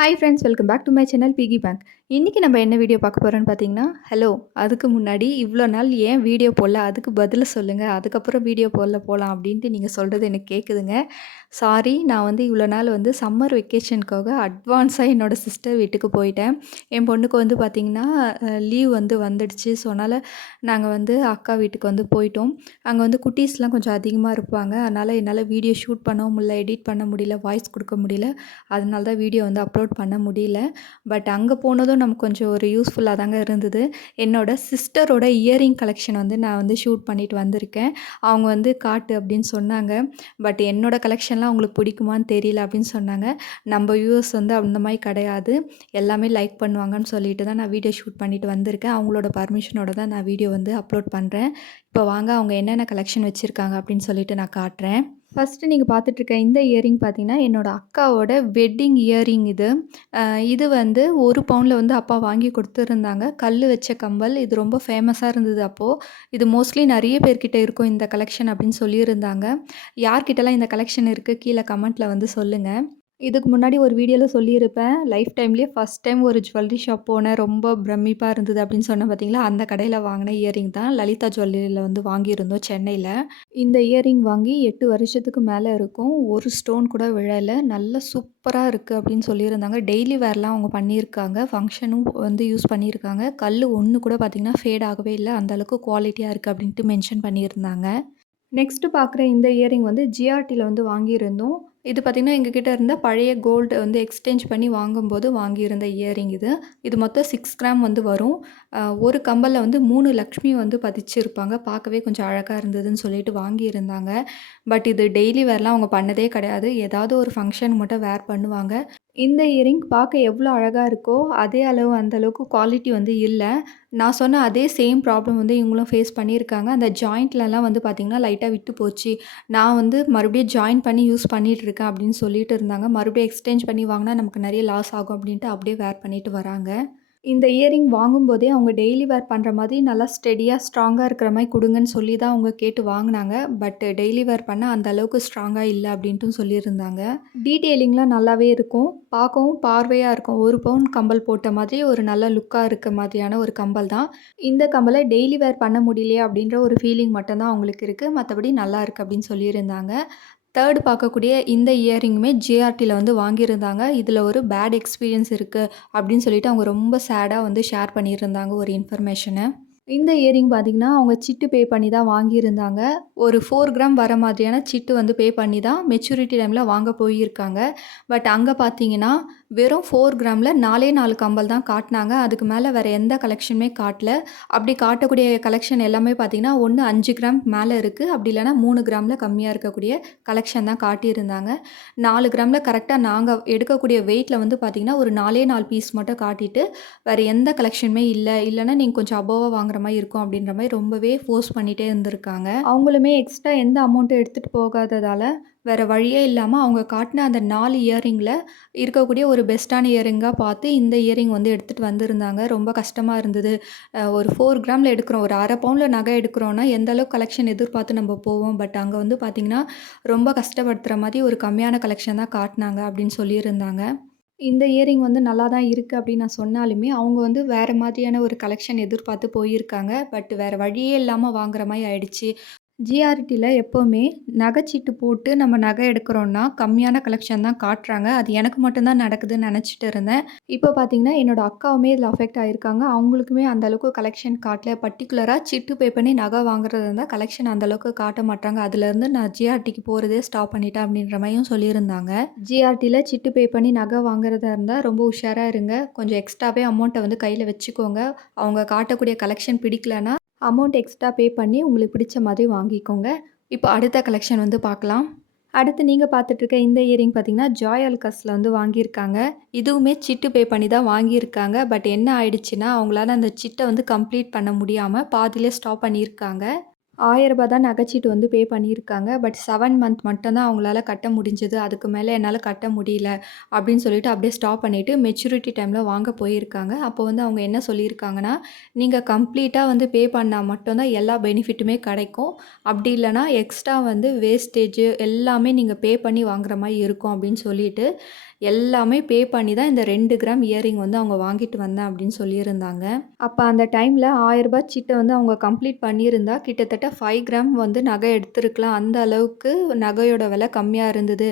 Hi friends, welcome back to my channel piggy bank. இன்றைக்கி நம்ம என்ன வீடியோ பார்க்க போகிறோன்னு பார்த்தீங்கன்னா, ஹலோ. அதுக்கு முன்னாடி இவ்வளோ நாள் ஏன் வீடியோ போடல, அதுக்கு பதில் சொல்லுங்கள். அதுக்கப்புறம் வீடியோ போடலாம் அப்படின்ட்டு நீங்கள் சொல்கிறது எனக்கு கேட்குதுங்க. சாரி, நான் இவ்வளோ நாள் சம்மர் வெக்கேஷனுக்காக அட்வான்ஸாக என்னோடய சிஸ்டர் வீட்டுக்கு போயிட்டேன். என் பொண்ணுக்கு பார்த்திங்கன்னா லீவ் வந்துடுச்சு. ஸோ அதனால் நாங்கள் அக்கா வீட்டுக்கு போயிட்டோம். அங்கே குட்டீஸ்லாம் கொஞ்சம் அதிகமாக இருப்பாங்க. அதனால் என்னால் வீடியோ ஷூட் பண்ணவும் முடியல, எடிட் பண்ண முடியல, வாய்ஸ் கொடுக்க முடியல. அதனால தான் வீடியோ அப்லோட் பண்ண முடியல. பட் அங்கே போனதும் நமக்கு கொஞ்சம் ஒரு யூஸ்ஃபுல்லாக தாங்க இருந்தது. என்னோட சிஸ்டரோட இயரிங் கலெக்ஷன் நான் ஷூட் பண்ணிட்டு வந்திருக்கேன். அவங்க காட்டு அப்படின்னு சொன்னாங்க. பட் என்னோடய கலெக்ஷன்லாம் அவங்களுக்கு பிடிக்குமான்னு தெரியல அப்படின்னு சொன்னாங்க. நம்ம வியூவர்ஸ் அந்த மாதிரி கிடையாது. எல்லாமே லைக் பண்ணுவாங்கன்னு சொல்லிட்டு தான் நான் வீடியோ ஷூட் பண்ணிட்டு வந்திருக்கேன். அவங்களோட பர்மிஷனோட தான் நான் வீடியோ அப்லோட் பண்ணுறேன். இப்போ வாங்க அவங்க என்னென்ன கலெக்ஷன் வச்சுருக்காங்க அப்படின்னு சொல்லிட்டு நான் காட்டுறேன். ஃபஸ்ட்டு நீங்கள் பார்த்துட்ருக்க இந்த இயரிங் பார்த்தீங்கன்னா, என்னோடய அக்காவோட வெட்டிங் இயரிங் இது. இது 1 பவுனில் அப்பா வாங்கி கொடுத்துருந்தாங்க. கல் வச்ச கம்பல். இது ரொம்ப ஃபேமஸாக இருந்தது அப்போது. இது மோஸ்ட்லி நிறைய பேர்கிட்ட இருக்கும் இந்த கலெக்ஷன் அப்படின்னு சொல்லியிருந்தாங்க. யார்கிட்டலாம் இந்த கலெக்ஷன் இருக்குது கீழே கமெண்ட்டில் சொல்லுங்கள். இதுக்கு முன்னாடி ஒரு வீடியோவில் சொல்லியிருப்பேன். லைஃப் டைம்லேயே ஃபஸ்ட் டைம் ஒரு ஜுவல்லரி ஷாப் போனேன். ரொம்ப பிரமிப்பாக இருந்தது அப்படின்னு சொன்னேன் பார்த்தீங்களா, அந்த கடையில் வாங்கின இயரிங் தான். லலிதா ஜுவல்லரியில் வாங்கியிருந்தோம் சென்னையில். இந்த இயரிங் வாங்கி 8 வருஷத்துக்கு மேலே இருக்கும். ஒரு ஸ்டோன் கூட விழலை. நல்ல சூப்பராக இருக்குது அப்படின்னு சொல்லியிருந்தாங்க. டெய்லி வேர்லாம் அவங்க பண்ணியிருக்காங்க. ஃபங்க்ஷனும் யூஸ் பண்ணியிருக்காங்க. கல் ஒன்று கூட பார்த்திங்கன்னா ஃபேட் ஆகவே இல்லை. அந்தளவுக்கு குவாலிட்டியாக இருக்குது அப்படின்ட்டு மென்ஷன் பண்ணியிருந்தாங்க. நெக்ஸ்ட்டு பார்க்குற இந்த இயரிங் ஜிஆர்டியில் வாங்கியிருந்தோம். இது பார்த்திங்கன்னா, எங்ககிட்ட இருந்த பழைய கோல்டு எக்ஸ்சேஞ்ச் பண்ணி வாங்கும்போது வாங்கியிருந்த இயரிங் இது. இது மொத்தம் 6 கிராம் வரும். ஒரு கம்பலில் 3 லக்ஷ்மி பதிச்சிருப்பாங்க. பார்க்கவே கொஞ்சம் அழகாக இருந்ததுன்னு சொல்லிட்டு வாங்கியிருந்தாங்க. பட் இது டெய்லி வேர்லாம் அவங்க பண்ணதே கிடையாது. ஏதாவது ஒரு ஃபங்க்ஷன் மட்டும் வேர் பண்ணுவாங்க. இந்த இயரிங் பார்க்க எவ்வளோ அழகாக இருக்கோ, அதே அளவு அந்த அளவுக்கு குவாலிட்டி இல்ல. நான் சொன்ன அதே சேம் ப்ராப்ளம் இவங்களும் ஃபேஸ் பண்ணியிருக்காங்க. அந்த ஜாயிண்ட்லலாம் பார்த்திங்கன்னா லைட்டாக விட்டு போச்சு. நான் மறுபடியும் ஜாயின் பண்ணி யூஸ் பண்ணிகிட்ருக்கேன் அப்படின்னு சொல்லிட்டு இருந்தாங்க. மறுபடியும் எக்ஸ்சேஞ்ச் பண்ணி வாங்கினா நமக்கு நிறைய லாஸ் ஆகும் அப்படின்ட்டு அப்படியே வேர் பண்ணிட்டு வராங்க. இந்த இயரிங் வாங்கும்போதே அவங்க டெய்லி வேர் பண்ணுற மாதிரி நல்லா ஸ்டெடியாக, ஸ்ட்ராங்காக இருக்கிற மாதிரி கொடுங்கன்னு சொல்லி தான் அவங்க கேட்டு வாங்கினாங்க. பட் டெய்லி வேர் பண்ண அந்த அளவுக்கு ஸ்ட்ராங்காக இல்லை அப்படின்ட்டும் சொல்லியிருந்தாங்க. டீட்டெயிலிங்லாம் நல்லாவே இருக்கும். பார்க்கவும் பார்வையாக இருக்கும். 1 பவுன் கம்பல் போட்ட மாதிரி ஒரு நல்ல லுக்காக இருக்க மாதிரியான ஒரு கம்பல் தான். இந்த கம்பலை டெய்லி வேர் பண்ண முடியலையே அப்படின்ற ஒரு ஃபீலிங் மட்டும்தான் அவங்களுக்கு இருக்குது. மற்றபடி நல்லா இருக்குது அப்படின்னு சொல்லியிருந்தாங்க. தேர்டு பார்க்கக்கூடிய இந்த இயரிங்குமே ஜிஆர்டியில் வாங்கியிருந்தாங்க. இதில் ஒரு பேட் எக்ஸ்பீரியன்ஸ் இருக்குது அப்படின்னு சொல்லிட்டு அவங்க ரொம்ப சேடாக ஷேர் பண்ணியிருந்தாங்க ஒரு இன்ஃபர்மேஷனை. இந்த இயரிங் பார்த்திங்கன்னா, அவங்க சிட்டு பே பண்ணி தான் வாங்கியிருந்தாங்க. ஒரு 4 கிராம் வர மாதிரியான சிட்டு பே பண்ணி தான் மெச்சூரிட்டி டைமில் வாங்க போயிருக்காங்க. பட் அங்கே பார்த்தீங்கன்னா, வெறும் 4 கிராமில் 4 கம்பல் தான் காட்டினாங்க. அதுக்கு மேலே வேறு எந்த கலெக்ஷனுமே காட்டல. அப்படி காட்டக்கூடிய கலெக்ஷன் எல்லாமே பார்த்திங்கன்னா, ஒன்று 5 கிராம் மேலே இருக்குது. அப்படி இல்லைனா 3 கிராமில் கம்மியாக இருக்கக்கூடிய கலெக்ஷன் தான் காட்டியிருந்தாங்க. 4 கிராமில் கரெக்டாக நாங்கள் எடுக்கக்கூடிய வெயிட்டில் பார்த்திங்கன்னா, ஒரு 4 பீஸ் மட்டும் காட்டிட்டு வேறு எந்த கலெக்ஷனுமே இல்லைன்னா நீங்கள் கொஞ்சம் அபோவாக வாங்குற மாதிரி இருக்கும் அப்படின்ற மாதிரி ரொம்பவே ஃபோர்ஸ் பண்ணிகிட்டே இருந்திருக்காங்க. அவங்களுமே எக்ஸ்ட்ரா எந்த அமௌண்ட்டும் எடுத்துகிட்டு போகாததால் வேறு வழியே இல்லாமல் அவங்க காட்டின அந்த 4 இயரிங்கில் இருக்கக்கூடிய ஒரு பெஸ்ட்டான இயரிங்காக பார்த்து இந்த இயரிங் எடுத்துகிட்டு வந்திருந்தாங்க. ரொம்ப கஷ்டமாக இருந்தது. ஒரு 4 கிராமில் எடுக்கிறோம், ஒரு அரை பவுனில் நகை எடுக்கிறோன்னா எந்த அளவுக்கு கலெக்ஷன் எதிர்பார்த்து நம்ம போவோம். பட் அங்கே பார்த்திங்கன்னா ரொம்ப கஷ்டப்படுத்துகிற மாதிரி ஒரு கம்மியான கலெக்ஷன் தான் காட்டினாங்க அப்படின்னு சொல்லியிருந்தாங்க. இந்த இயரிங் நல்லா தான் இருக்குது அப்படின்னு நான் சொன்னாலுமே, அவங்க வேறு மாதிரியான ஒரு கலெக்ஷன் எதிர்பார்த்து போயிருக்காங்க. பட் வேறு வழியே இல்லாமல் வாங்குற மாதிரி ஆயிடுச்சு. ஜிஆர்டியில் எப்போவுமே நகைச்சீட்டு போட்டு நம்ம நகை எடுக்கிறோன்னா கம்மியான கலெக்ஷன் தான் காட்டுறாங்க. அது எனக்கு மட்டும்தான் நடக்குதுன்னு நினச்சிட்டு இருந்தேன். இப்போ பார்த்தீங்கன்னா, என்னோடய அக்காவுமே இதில் அஃபெக்ட் ஆகியிருக்காங்க. அவங்களுக்குமே அந்தளவுக்கு கலெக்ஷன் காட்டல. பர்டிகுலராக சிட்டு பே பண்ணி நகை வாங்குறது இருந்தால் கலெக்ஷன் அந்தளவுக்கு காட்ட மாட்டாங்க. அதுலேருந்து நான் ஜிஆர்டிக்கு போகிறதே ஸ்டாப் பண்ணிட்டேன் அப்படின்ற மாதிரியும் சொல்லியிருந்தாங்க. ஜிஆர்டியில் சிட்டு பே பண்ணி நகை வாங்குறதா இருந்தால் ரொம்ப உஷாராக இருங்க. கொஞ்சம் எக்ஸ்ட்ராவே அமௌண்ட்டை கையில் வச்சுக்கோங்க. அவங்க காட்டக்கூடிய கலெக்ஷன் பிடிக்கலன்னா அமௌண்ட் எக்ஸ்ட்ரா பே பண்ணி உங்களுக்கு பிடிச்ச மாதிரி வாங்கிக்கோங்க. இப்போ அடுத்த கலெக்ஷன் பார்க்கலாம். அடுத்து நீங்கள் பார்த்துட்ருக்க இந்த இயரிங் பார்த்தீங்கன்னா, ஜாய் அலுகாஸில் வாங்கியிருக்காங்க. இதுவுமே சிட்டு பே பண்ணி தான் வாங்கியிருக்காங்க. பட் என்ன ஆயிடுச்சுன்னா, அவங்களால அந்த சிட்டை கம்ப்ளீட் பண்ண முடியாமல் பாதியிலே ஸ்டாப் பண்ணியிருக்காங்க. ரூ. 1000 தான் நகைச்சீட்டு பே பண்ணியிருக்காங்க. பட் 7 மந்த் மட்டும் தான் அவங்களால கட்ட முடிஞ்சது. அதுக்கு மேலே என்னால் கட்ட முடியல அப்படின்னு சொல்லிட்டு அப்படியே ஸ்டாப் பண்ணிவிட்டு மெச்சூரிட்டி டைமில் வாங்க போயிருக்காங்க. அப்போ அவங்க என்ன சொல்லியிருக்காங்கன்னா, நீங்கள் கம்ப்ளீட்டாக பே பண்ணால் மட்டும்தான் எல்லா பெனிஃபிட்டுமே கிடைக்கும். அப்படி இல்லைனா எக்ஸ்ட்ரா வேஸ்டேஜு எல்லாமே நீங்கள் பே பண்ணி வாங்குற மாதிரி இருக்கும் அப்படின்னு சொல்லிட்டு எல்லாமே பே பண்ணி தான் இந்த 2 கிராம் இயரிங் வந்து அவங்க வாங்கிட்டு வந்தேன் அப்படின்னு சொல்லியிருந்தாங்க. அப்போ அந்த டைமில் ரூ. 1000 சீட்டை வந்து அவங்க கம்ப்ளீட் பண்ணியிருந்தா கிட்டத்தட்ட 5 கிராம் வந்து நகை எடுத்திருக்கலாம். அந்த அளவுக்கு நகையோட விலை கம்மியாக இருந்தது.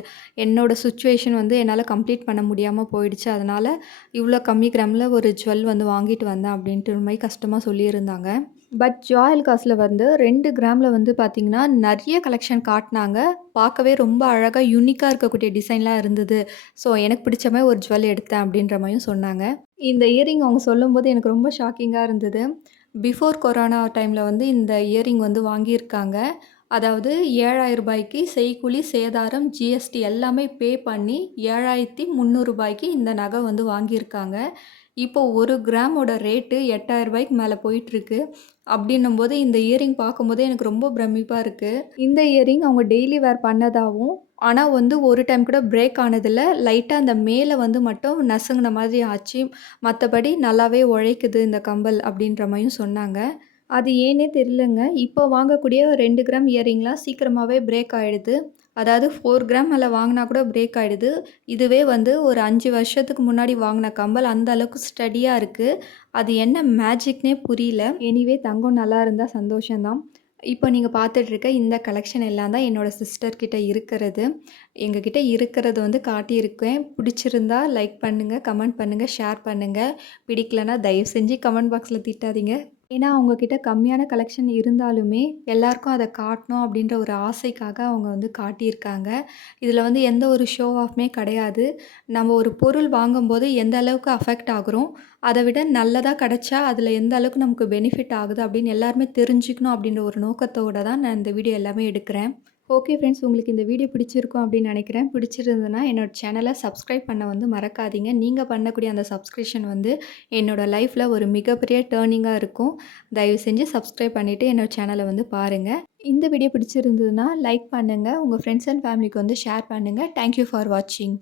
என்னோட சிச்சுவேஷன் வந்து என்னால் கம்ப்ளீட் பண்ண முடியாமல் போயிடுச்சு. அதனால் இவ்வளோ கம்மி கிராமில் ஒரு ஜுவல் வந்து வாங்கிட்டு வந்தேன் அப்படின்ட்டு ஒரு மாதிரி கஷ்டமாக சொல்லியிருந்தாங்க. பட் ஜாய் அலுகாஸில் வந்து 2 கிராமில் வந்து பார்த்திங்கன்னா நிறைய கலெக்ஷன் காட்டினாங்க. பார்க்கவே ரொம்ப அழகாக யூனிக்காக இருக்கக்கூடிய டிசைன்லாம் இருந்தது. ஸோ எனக்கு பிடிச்ச மாதிரி ஒரு ஜுவல் எடுத்தேன் அப்படின்ற மாதிரியும் சொன்னாங்க. இந்த இயரிங் அவங்க சொல்லும்போது எனக்கு ரொம்ப ஷாக்கிங்காக இருந்தது. பிஃபோர் கொரோனா டைமில் வந்து இந்த இயரிங் வந்து வாங்கியிருக்காங்க. அதாவது ரூ. 7,000க்கு செய்கூலி, சேதாரம், ஜிஎஸ்டி எல்லாமே பே பண்ணி ரூ. 7,300க்கு இந்த நகை வந்து வாங்கியிருக்காங்க. இப்போ 1 கிராமோட ரேட்டு ரூ. 8,000க்கு மேலே போயிட்டுருக்கு. அப்படின்னும்போது இந்த இயரிங் பார்க்கும்போதே எனக்கு ரொம்ப பிரமிப்பாக இருக்குது. இந்த இயரிங் அவங்க டெய்லி வேர் பண்ணதாகவும், ஆனால் வந்து ஒரு டைம் கூட பிரேக் ஆனதில்ல. லைட்டாக அந்த மேலே வந்து மட்டும் நசுங்குன மாதிரி ஆச்சு. மற்றபடி நல்லாவே உழைக்குது இந்த கம்பல் அப்படின்ற மாதிரியும் சொன்னாங்க. அது ஏன்னே தெரியலங்க. இப்போ வாங்கக்கூடிய 2 கிராம் இயரிங்லாம் சீக்கிரமாகவே பிரேக் ஆகிடுது. அதாவது 4 கிராம் மேலே வாங்கினா கூட பிரேக் ஆகிடுது. இதுவே வந்து ஒரு 5 வருஷத்துக்கு முன்னாடி வாங்கின கம்பல் அந்த அளவுக்கு ஸ்டடியாக இருக்குது. அது என்ன மேஜிக்னே புரியல. எனிவே தங்கம் நல்லா இருந்தால் சந்தோஷம்தான். இப்போ நீங்கள் பார்த்துட்ருக்க இந்த கலெக்ஷன் எல்லாம் தான் என்னோடய சிஸ்டர்கிட்ட இருக்கிறது. எங்ககிட்ட இருக்கிறது வந்து காட்டியிருக்கேன். பிடிச்சிருந்தா லைக் பண்ணுங்கள், கமெண்ட் பண்ணுங்கள், ஷேர் பண்ணுங்கள். பிடிக்கலனா தயவு செஞ்சு கமெண்ட் பாக்ஸில் திட்டாதீங்க. ஏன்னா அவங்கக்கிட்ட கம்மியான கலெக்ஷன் இருந்தாலுமே எல்லாருக்கும் அதை காட்டணும் அப்படின்ற ஒரு ஆசைக்காக அவங்க வந்து காட்டியிருக்காங்க. இதில் வந்து எந்த ஒரு ஷோ ஆஃப்மே கிடையாது. நம்ம ஒரு பொருள் வாங்கும்போது எந்த அளவுக்கு அஃபெக்ட் ஆகுறோம், அதை விட நல்லதாக கிடைச்சா அதில் எந்த அளவுக்கு நமக்கு பெனிஃபிட் ஆகுது அப்படின்னு எல்லாருமே தெரிஞ்சுக்கணும் அப்படின்ற ஒரு நோக்கத்தோடு தான் நான் இந்த வீடியோ எல்லாமே எடுக்கிறேன். ஓகே ஃப்ரெண்ட்ஸ், உங்களுக்கு இந்த வீடியோ பிடிச்சிருக்கும் அப்படின்னு நினைக்கிறேன். பிடிச்சிருந்ததுன்னா என்னோட சேனலை சப்ஸ்கிரைப் பண்ண வந்து மறக்காதீங்க. நீங்கள் பண்ணக்கூடிய அந்த சப்ஸ்கிரிப்ஷன் வந்து என்னோடய லைஃப்பில் ஒரு மிகப்பெரிய டேர்னிங்காக இருக்கும். தயவு செஞ்சு சப்ஸ்கிரைப் பண்ணிவிட்டு என்னோட சேனலை வந்து பாருங்கள். இந்த வீடியோ பிடிச்சிருந்ததுன்னா லைக் பண்ணுங்கள். உங்கள் ஃப்ரெண்ட்ஸ் அண்ட் ஃபேமிலிக்கு வந்து ஷேர் பண்ணுங்கள். தேங்க்யூ ஃபார் வாட்சிங்.